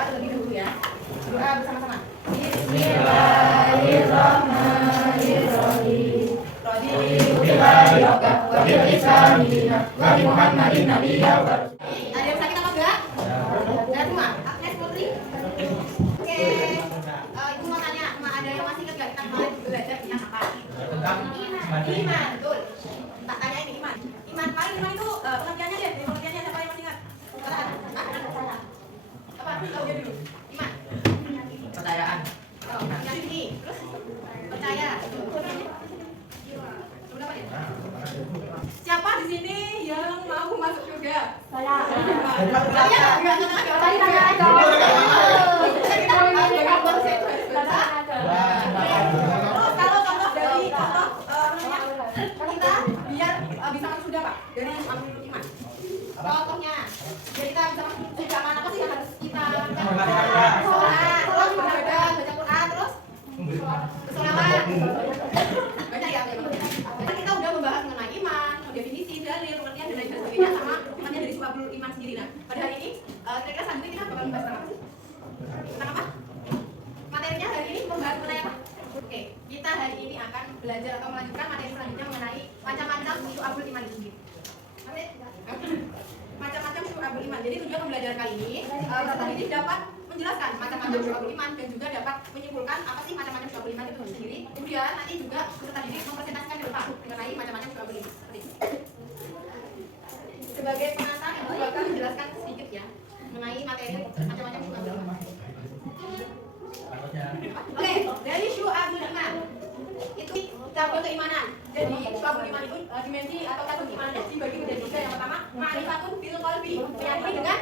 berdoa terlebih dahulu ya. Doa bersama-sama. Bismillahirrahmanirrahim. Raditu billahi rabban wa bil islami dinan wa bi Muhammadin nabiyyan wa rasula. Ada yang sakit apa enggak? Enggak semua. Agnes Putri. Oke. Ibu mau tanya, ada yang masih ingat enggak kita kemarin belajar tentang apa? Iman. Betul. Tak tanya ini iman. Iman itu pengertiannya deh. Pengertiannya siapa yang masih ingat? Apa? Tahu dia dulu. Iman. Percayaan. Oh, yang ini. Terus percaya. Siapa di sini yang mau masuk surga? Saya. Kalau contoh dari contoh kita biar bisa masuk surga Pak, dari iman. Contohnya, biar kita bisa masuk surga mana apa sih yang harus kita lakukan? Sholat, terus beribadah, baca Quran, terus bersolawat. Banyak ya. Karena kita udah membahas mengenai iman, definisi, dalil, pengertian dan lain sebagainya sama imannya dari Syu'abul Iman sendiri. Nah, pada hari ini kira-kira selanjutnya kita bakal membahas tentang apa sih? Tentang apa? Materinya hari ini membahas mengenai apa? Oke, kita hari ini akan belajar atau melanjutkan materi selanjutnya mengenai macam-macam Syu'abul Iman itu sendiri. Macam-macam Syu'abul Iman. Jadi tujuan pembelajaran kali ini peserta didik dapat menjelaskan macam-macam Syu'abul Iman dan juga dapat menyimpulkan apa sih macam-macam Syu'abul Iman itu sendiri. Kemudian nanti juga peserta didik mempresentasikan di depan mengenai macam-macam Syu'abul Iman. Sebagai pengantar, Ibu bakal menjelaskan sedikit ya mengenai materi macam-macam Syu'abul Iman. Oke, dari Syu'abul Iman itu cabang keimanan. Jadi Syu'abul Iman itu dimensi atau cabang keimanannya dibagi menjadi 3. Yang pertama, ma'rifatun bil qalbi, meyakini dengan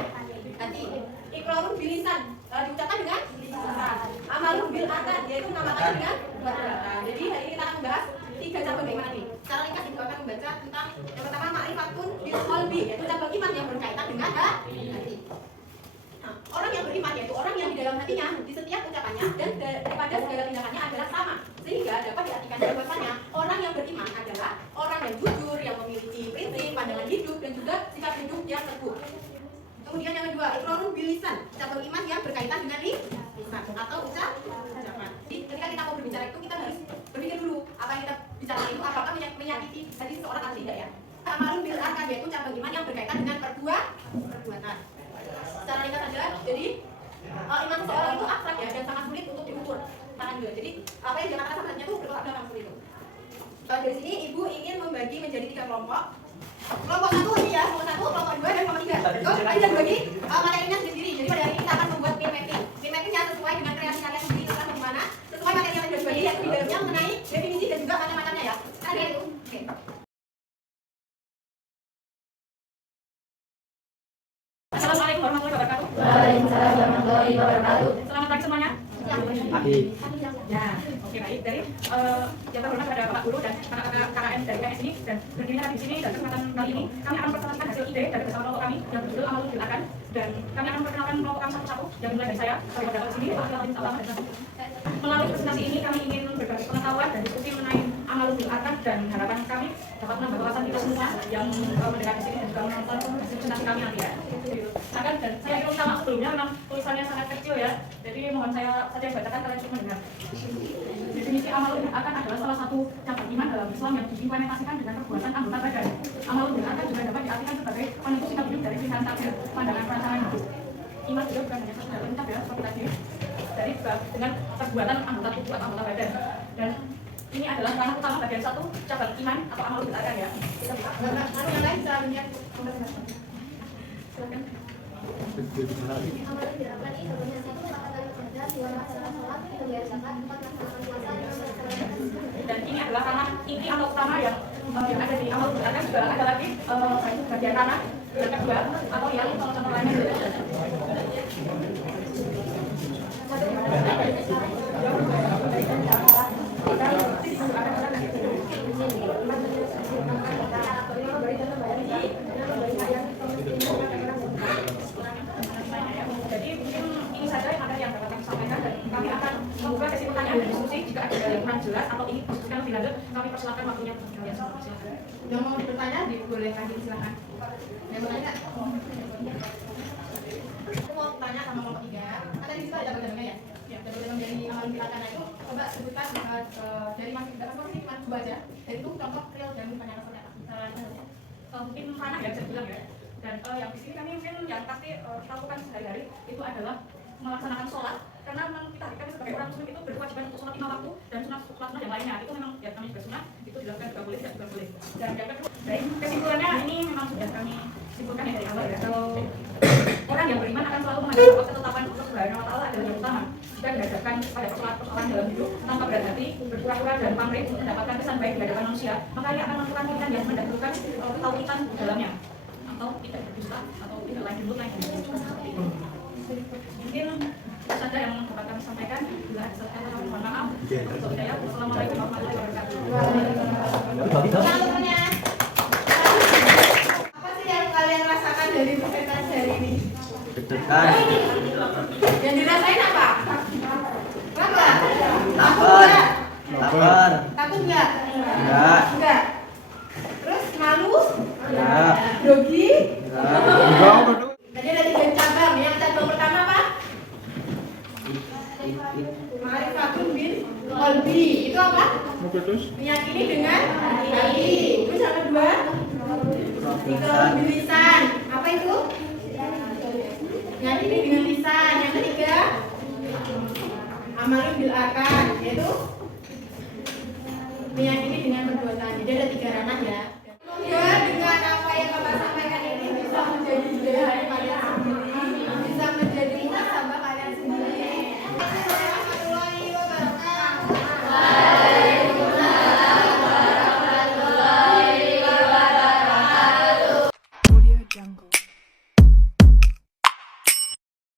hati. Iqrarun bil lisan, diucapkan dengan lisan. Amalun bil arkan, yaitu mengamalkan dengan perbuatan. Jadi hari ini kita akan membahas 3 cabang keimanan ini. Secara ringkas Ibu akan membaca tentang yang pertama, ma'rifatun bil qalbi, yaitu cabang iman yang berkaitan dengan hati. Orang yang beriman yaitu orang yang di dalam hatinya di setiap ucapannya dan daripada segala tindakannya adalah sama, sehingga dapat diartikan bahwasanya orang yang beriman adalah orang yang jujur, yang memiliki prinsip, pandangan hidup dan juga sikap hidup yang teguh. Kemudian yang kedua, iqrarun bil lisan, cabang iman yang berkaitan dengan lisan atau ucapan. Jadi ketika kita mau berbicara itu kita harus berpikir dulu apa yang kita bicarakan itu apakah menyakiti hati seseorang atau tidak ya. Amalun bil arkan, yaitu cabang iman yang berkaitan dengan perbuatan. Secara ringkas saja, jadi iman seseorang itu abstrak ya dan sangat sulit untuk diukur. Jadi apa yang dikatakan sebenarnya itu bertolak belakang seperti itu. Dari sini Ibu ingin membagi menjadi 3 kelompok. Kelompok 1 ini ya, kelompok 1, kelompok 2 dan kelompok 3. Kita bagi materinya sendiri. Jadi pada hari ini kita akan membuat peer mapping. Peer mappingnya sesuai dengan kreasi kalian sendiri tentang bagaimana sesuai materi yang sudah dibagi yaitu di dalamnya mengenai definisi dan juga macam-macamnya ya. Tadi itu. Oke. Assalamualaikum warahmatullahi wabarakatuh. Waalaikumsalam warahmatullahi wabarakatuh. Selamat pagi semuanya. Pagi. Ya, oke baik. Dari yang terhormat kepada Bapak Guru dan kakak-kakak KKN dari KS ini dan berdirinya di sini dan kesempatan kali ini kami akan mempresentasikan hasil ide dari bersama kelompok kami yang berjudul Amalul Bil Arkan dan kami akan memperkenalkan kelompok kami satu-satu yang dimulai dari saya sebagai moderator di sini. Melalui presentasi ini kami ingin berbagi pengetahuan dan diskusi mengenai Amalul Bil Arkan dan harapan kami dapat menambah wawasan kita semua yang mendengar di sini dan juga menonton hasil presentasi kami nanti ya. Akan dan saya ingin sama sebelumnya memang tulisannya sangat kecil ya, jadi mohon saya saja bacakan kalian cuma mendengar. Definisi Amalul Bil Arkan adalah salah satu cabang iman dalam Islam yang diimplementasikan dengan perbuatan anggota badan. Amalul Bil Arkan juga dapat diartikan sebagai penentu sikap hidup dari pilihan takdir, pandangan perancangan hidup. Iman juga bukan hanya sekedar ucap ya, seperti tadi, dari dengan perbuatan anggota tubuh atau anggota badan. Dan ini adalah ranah utama bagian 1 cabang iman atau Amalul Bil Arkan ya. Kita buka. Yang lain selanjutnya. Silakan. Amalul Bil Arkan ini berbentuk satu melakukan ibadah, 2 melaksanakan sholat, 3 membayar zakat, 4 melaksanakan puasa, 5 melaksanakan. Dan ini adalah ranah inti atau utama yang ada di Amalul Bil Arkan. Juga ada lagi bagian ranah yang kedua atau yang contoh lainnya. Jadi mungkin ini saja yang materi yang dapat kami sampaikan dan kami akan membuka sesi pertanyaan dan diskusi jika ada yang kurang jelas atau ingin diskusikan lebih lanjut kami persilakan waktunya untuk kalian semua. Silakan. Yang mau bertanya dibolehkan silakan. Yang bertanya? Aku mau tanya sama kelompok 3. ada cabang-cabangnya ya. Ya, cabang-cabang dari amalun bil arkan itu coba sebutkan dari masing ini cuma 2 aja. Dan itu contoh real dan banyak ternyata. Mungkin mana ya bisa dibilang ya. Dan yang di sini kami mungkin yang pasti kita lakukan sehari-hari itu adalah melaksanakan sholat, karena memang kita sebagai orang muslim itu berkewajiban untuk sholat 5 waktu dan sunat yang lainnya itu memang ya kami juga sunat itu dilakukan juga boleh tidak juga boleh. Dan yang kedua dari kesimpulannya ini memang sudah kami simpulkan ya dari awal ya, kalau orang yang beriman akan selalu menghadap ketetapan Allah Subhanahu wa taala adalah yang utama. Jika dihadapkan pada persoalan dalam hidup tanpa berat hati, berpura-pura dan pamrih untuk mendapatkan kesan baik di hadapan manusia, maka ia akan melakukan pilihan yang mendahulukan ketauhidan di dalamnya, atau tidak berdusta atau tidak lain lain seperti itu. Mungkin itu saja yang dapat kami sampaikan. Bila ada salah kami mohon maaf. Wassalamualaikum warahmatullahi wabarakatuh. Apa sih yang kalian rasakan dari presentasi hari ini? Deg-degan. Yang dirasain apa? Apa? Takut. Lapar. Takut nggak? Enggak. Enggak. Terus malu? Enggak. Grogi? Enggak. Tadi ada 3 cabang. Yang cabang pertama apa? Ma'rifatun bil qalbi. Itu apa? Meyakini dengan hati. Terus yang kedua? Iqrarun bil lisan. Apa itu? Meyakini dengan lisan. Yang ketiga? Amalun bil arkan, yaitu meyakini dengan perbuatan.